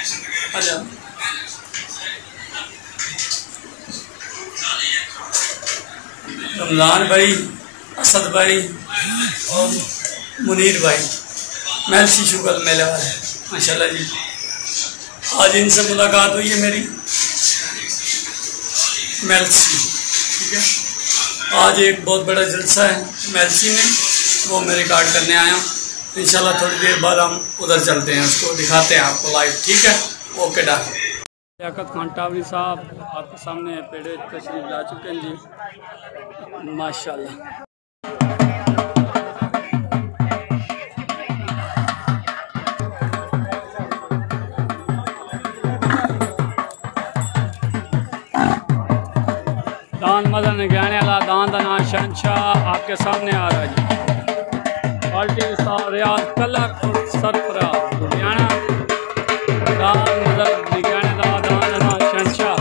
अच्छा रमज़ान भाई, असद भाई और मुनीर भाई महलसी शुगर मेले वाले माशाल्लाह जी। आज इनसे मुलाकात हुई है मेरी महलसी, ठीक है। आज एक बहुत बड़ा जलसा है महलसी में, वो मैं रिकॉर्ड करने आया हूँ। इंशाल्लाह थोड़ी देर बाद हम उधर चलते हैं, उसको दिखाते हैं आपको लाइव, ठीक है। ओके डा। लियाकत खान टावरी साहब आपके सामने पेड़े तशरीफ ला चुके हैं जी, माशाल्लाह। दान मदन गाने वाला दान दना शहनशाह आपके सामने आ रहा है जी। क्वालिटी रियाज कलर और सरफराज लुधियाना। दान मदन गाने दा दान दना शहनशाह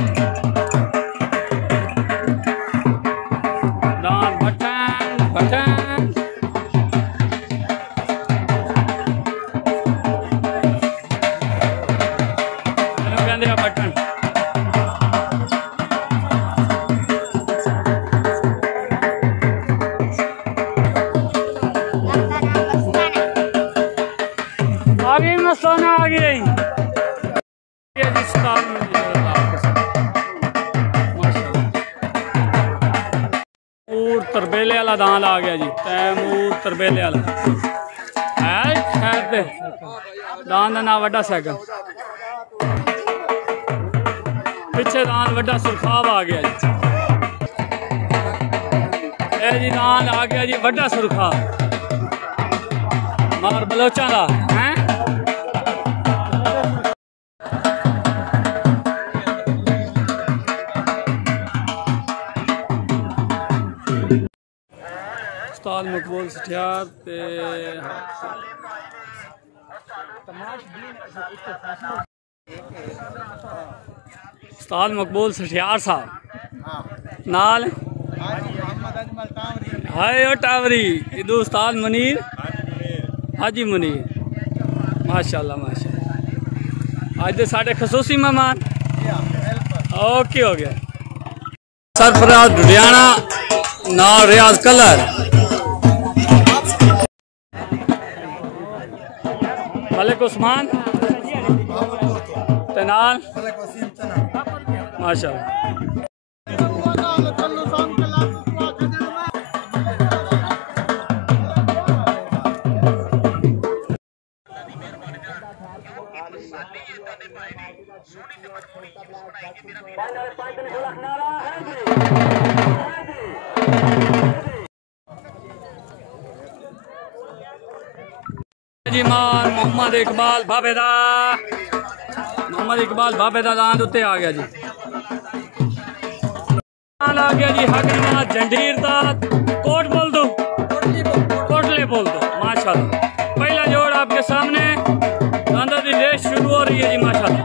दान बटन बटन कहते हैं बटन। आगे मस्ताना आ गई तैमूर तरबेले वाला दांद आ गया जी। तैमूर तरबेले वाला है खैर ते दांद ना वड्डा सैकल पिछे दांद वड्डा सुरखाब आ गया जी। ए जी दांद आ गया जी वड्डा सुरखाब मार बलोचा का है। उस्ताद मकबूल सठियार ते उस्ताद मकबूल सठियार साहब नाल हाय ओ टावरी इदू उस्ताद मुनीर हाजी मुनीर माशाल्लाह माशाल्लाह। आज दे साढ़े खसूसी मेहमान ओके हो गया। सरफराज लुधियाना ना रियाज कलर मलिक उस्मान तनाल माशाल्लाह। जी मार मोहम्मद इकबाल भाभेदा दांद उत्ते आ गया जी। आ गया जी हकरना जंडीर दा कोट बोल दो कोटले बोल दो माशाल्लाह। पहला जोड़ आपके सामने दांदा दी रेस शुरू हो रही है जी माशाल्लाह।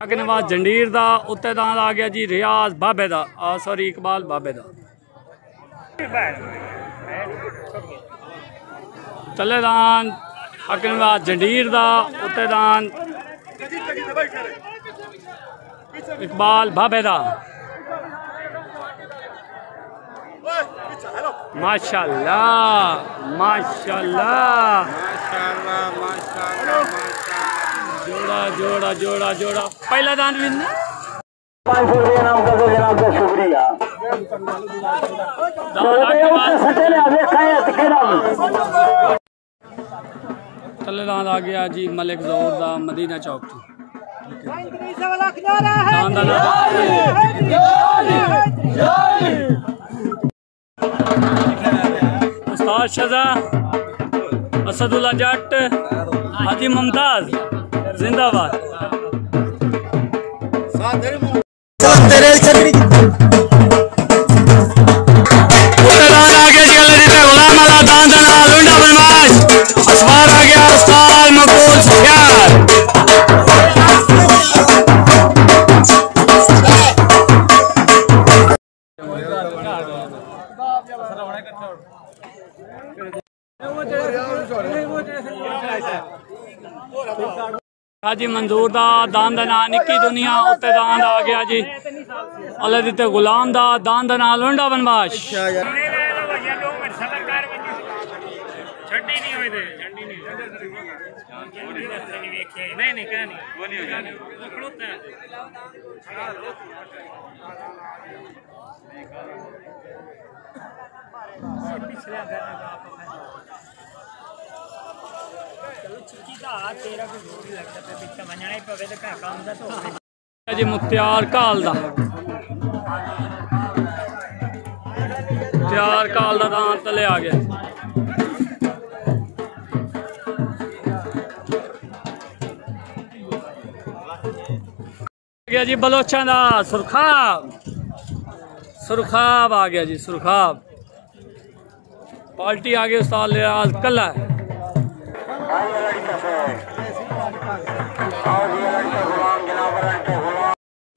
हकरना जंडीर दा उत्ते दांद आ गया जी रियाज भाभेदा सॉरी इकबाल भाभेदा। चले दान हकरना जंडीर दा उत्ते दान इकबाल भाभेदा माशाल्लाह माशाल्लाह जोड़ा जोड़ा जोड़ा जोड़ा पहला दान भी थले दांद आ गया जी मलिक जोर दा मदीना चौक तो उस्ताद शजा असदुल्ला जट हाजी मुमताज जिंदाबाद। जी मंजूर दा दान दा नाम निक्की दुनिया उत्ते दान आ गया जी। अल्लाह दिते गुलाम दा दान दा नाम लोंडा बनवाश। जी मुख्तियार काल दा दान तले आ गया। गया जी बलोचा दा सुरखाब आ गया जी। सुरखाब पार्टी आ गई उस्ताद लिहाज कला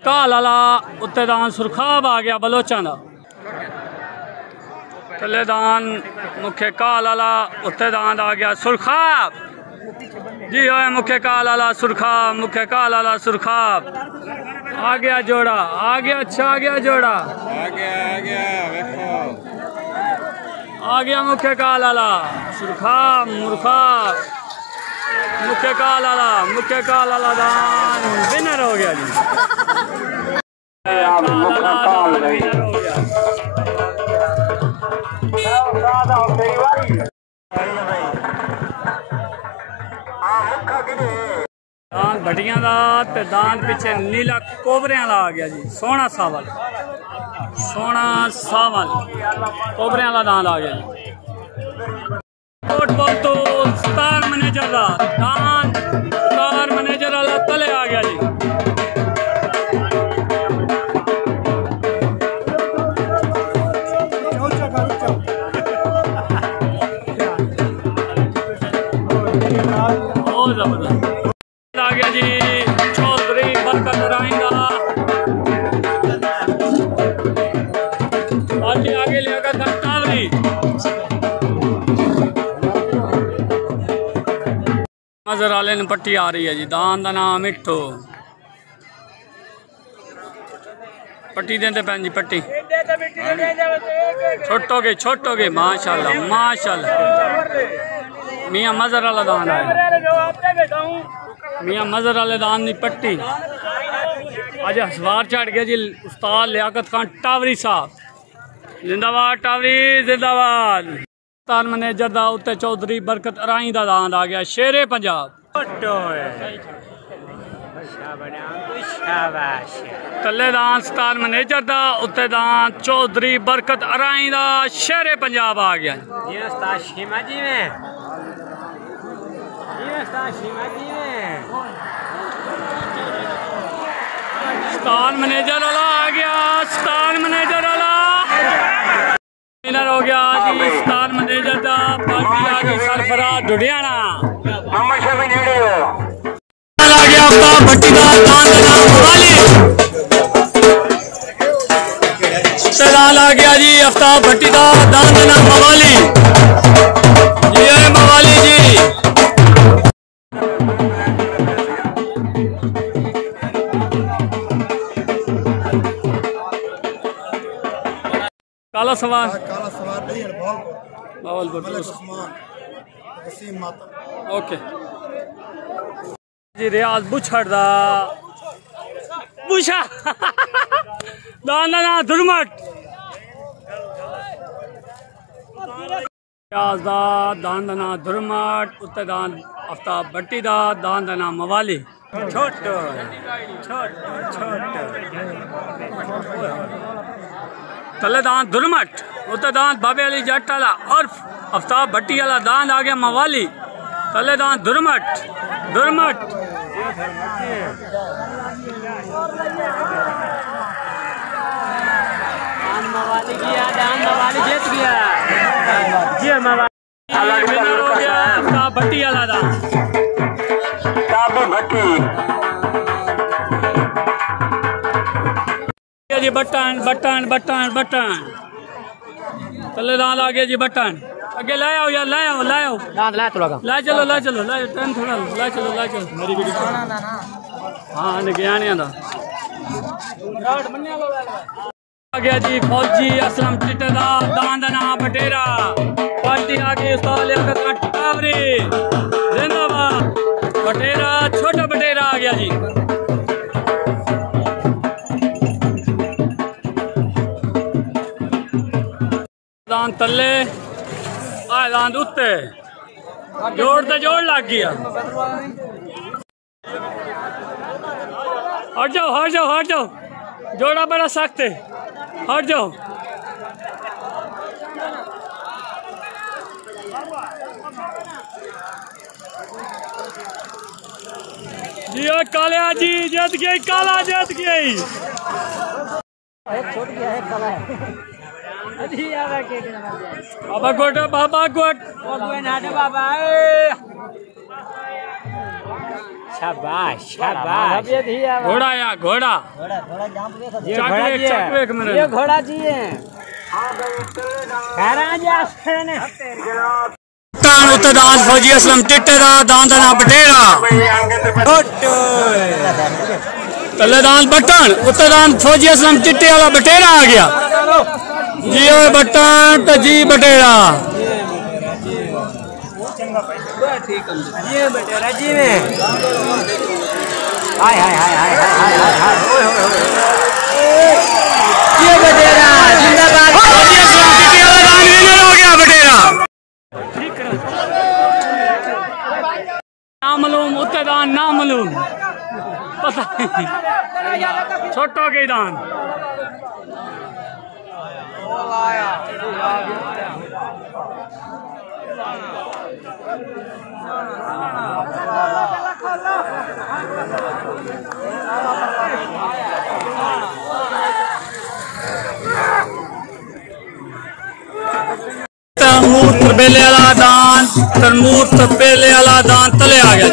काल आला उत्ते दान सुरखाब आ गया बलोचा दा। तले दान मुख्य काल आला उत्ते दान आ गया सुरखाब जी। होए मुख्य काल आला सुरखाब, मुख्य काल आला सुरखाब आ गया जोड़ा, आ गया अच्छा आ गया जोड़ा, आ गया मुख्य काल आला सुरखाब मुरखाब। मुख्य काल आला दान विनर हो गया जी। दान भटियां दा ते दान पिछे नीला कोबरियां दा आ गया जी। सोना सावल कोबरियां दा दान आ गया जी। फुटबॉल तो स्टार मैनेजर दा दान स्टार मैनेजर वाला तले आ गया जी। आ गया जी चौधरी बरकत राइंदा पार्टी आगे लेकर टावरी। नजर आले ने पट्टी आ रही है जी। दान का नाम मिठो पट्टी देते पैन जी पट्टी छोटोगे माशाल्लाह माशाल्लाह। मियाँ मजर वाला दान आया। मियाँ मजर वाले दान की पट्टी अज हसवार चढ़ गया जी। उस्ताद लियाकत खान टावरी साहब जिंदाबाद टावरी जिंदाबाद। तान मैनेजर दा उत्ते चौधरी बरकत राई दा दान आ गया शेरे पंजाब। तले दान स्टार मैनेजर दा उत्ते दान चौधरी बरकत राई दा शेरे पंजाब आ गया। स्टार मैनेजर वाला आ गया। स्टार मैनेजर वाला विनर हो गया जी। स्टार मैनेजर दा पार्टी आ गई सरफराज ढुडियाना आ गया। अफ्ताब भट्टी दा दान दा नाम मवाली दान आ गया जी। अफ्ताब भट्टी दा दान दा नाम मवाली जी। मवाली जी काला सवार ओके जी। रियाज बुछड़ दा बुशा दान दा नाम दुरमट रियाज दा दान दा नाम दुरमट उत्ते दान अफ्ताब भट्टी दा दान दा नाम मवाली। तले दान दुरमट उत्ते दान बाबे अली जट वाला और अफ्ताब भट्टी वाला दान आ गया मवाली। तले दान दुरमट मवाली जीत गया जी। मवाली हो गया अफ्ताब भट्टी वाला दान जी। बटन तले दान आ गया जी। बटन आगे लाए आओ यार, लाए आओ लाए आओ, ला चलो टाइम थोड़ा, ला चलो मेरी वीडियो हाँ लेके आने दा आ गया जी। फौजी असलम टिट्टे दा दांदना बटेरा पार्टी आ गई। उस्ताद लियाकत टावरी जिंदाबाद। बटेरा छोटा बटेरा आ गया जी। दान तले दान उत्ते जोड़ ते जोड़ लग गया। हट जाओ जोड़ा बड़ा सख्त है, हट जाओ। जी कालिया जी जीत गई, काला जीत गई। बाबा गोट शाबाश घोड़ा या घोड़ा ये घोड़ा जी दान फौजी असलम टिट्टे दा दांदना बटेरा तले दान बटन उत्तर दान फौजी असलम टिट्टे वाला बटेरा आ गया जी। बटन तो जी बटेरा ये बटेरा जी में हाय ये बटेरा जिंदाबाद। फौजी असलम टिट्टे वाला दान विनर हो गया बटेरा। नामालूम उत्ते दान नामालूम पता नहीं छोटो के दान तरमूर तपेले वाला दान तले आ गया।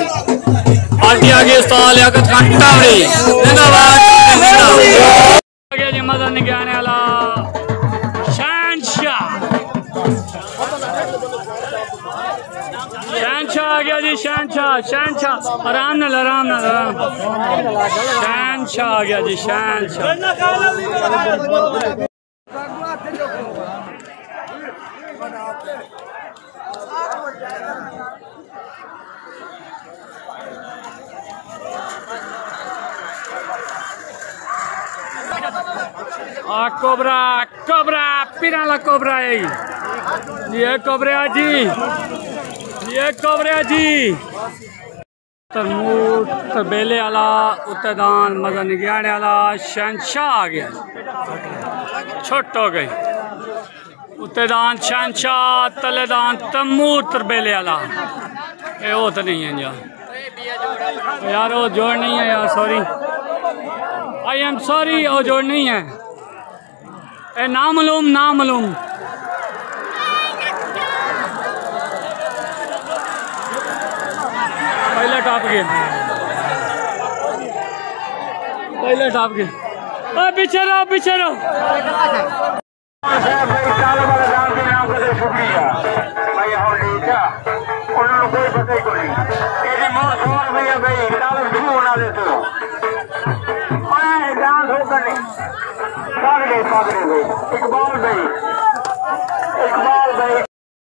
पार्टी आ गई। उस्ताद लियाकत टावरी जिंदाबाद। आ गया जी मजा निगाने वाला शहनशाह आ गया जी। शहनशाह आराम शहनशाह आ गया जी। शहनशाह कोबरा पिराला कोबरा ये कोबरा जी तरमूर तबेले वाला उत्तेदान मजा निगाने वाला शहनशाह आ गया। छोट हो गई उत्तेदान शहनशाह तलेदान तमूर तबेले वाला ये वो तो नहीं है यार वो जोड़ नहीं है यार, सॉरी आई एम सॉरी वो जोड़ नहीं है। ए नामालूम पहले टॉप के पीछे रहो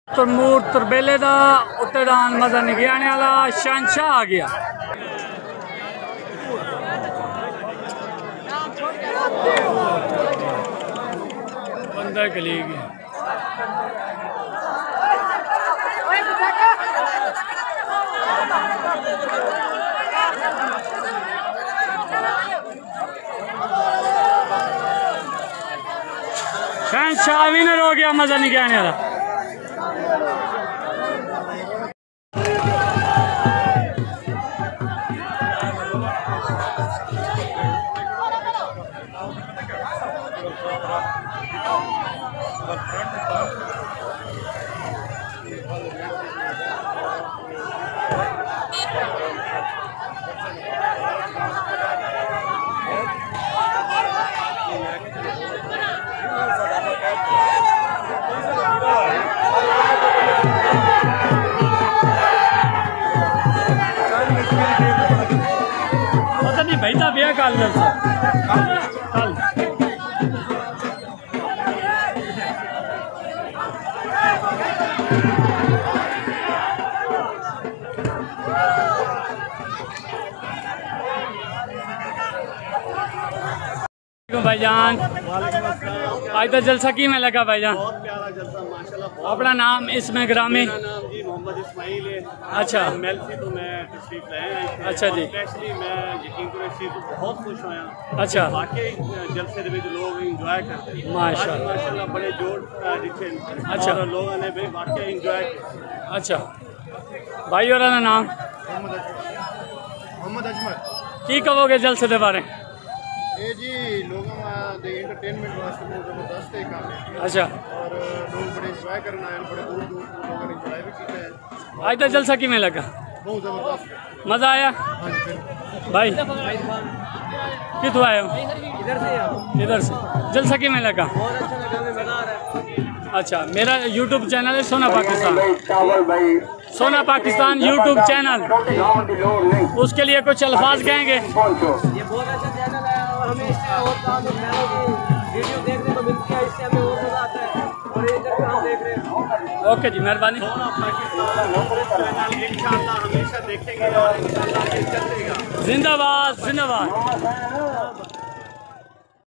तरमूर तरबेले दा उत्तेदान मजा निगाने वाला शहनशाह आ गया। बंदा गली गया। शहनशाह विनर हो गया मजा निगाने वाला। कल जलसा? कल भाईजान, आज तो जलसा की में लगा भाईजान? बहुत प्यारा जलसा माशाल्लाह। अपना नाम इसमें ग्रामीण? मेरा नाम जी मोहम्मद इस्माइल है। अच्छा। मेलसी तो मैं तशरीफ लाए हैं। अच्छा जी। स्पेशली मैं यकीन करो इस चीज़ को बहुत खुश होया। अच्छा। वाकई जलसे दे लोग इंजॉय करते हैं माशाल्लाह बड़े जोड़ दिखे। अच्छा। और लोगों ने भी वाकई इंजॉय किया। अच्छा भाई और नाम? मोहम्मद अजमल। की कहोगे जलसे के बारे? ये जी लोगों दे एंटरटेनमेंट वास्ते बहुत ज़बरदस्त है काम है। अच्छा। और लोग बड़े इंजॉय करना है, बड़े दूर दूर लोगों ने इंजॉय भी किया है। आज तो जलसा की में लगा? बहुत ज़बरदस्त है। मज़ा आया? हाँ जी बिल्कुल। भाई कितों आए हो? इधर से। जलसा की में लगा? बहुत अच्छा लगा, मज़ा आ रहा है। अच्छा, मेरा यूट्यूब चैनल है सोना पाकिस्तान। सोना पाकिस्तान यूट्यूब चैनल, उसके लिए कुछ अल्फाज कहेंगे? ये बहुत अच्छा चैनल है और हमें इससे और काम वीडियो देखने को मिलती है, इससे हमें और मज़ा आता है। और ये जब हम देख रहे हैं। ओके जी, मेहरबानी। सोना पाकिस्तान इंशाअल्लाह हमेशा देखेंगे और इंशाअल्लाह ये चलेगा। जिंदाबाद जिंदाबाद।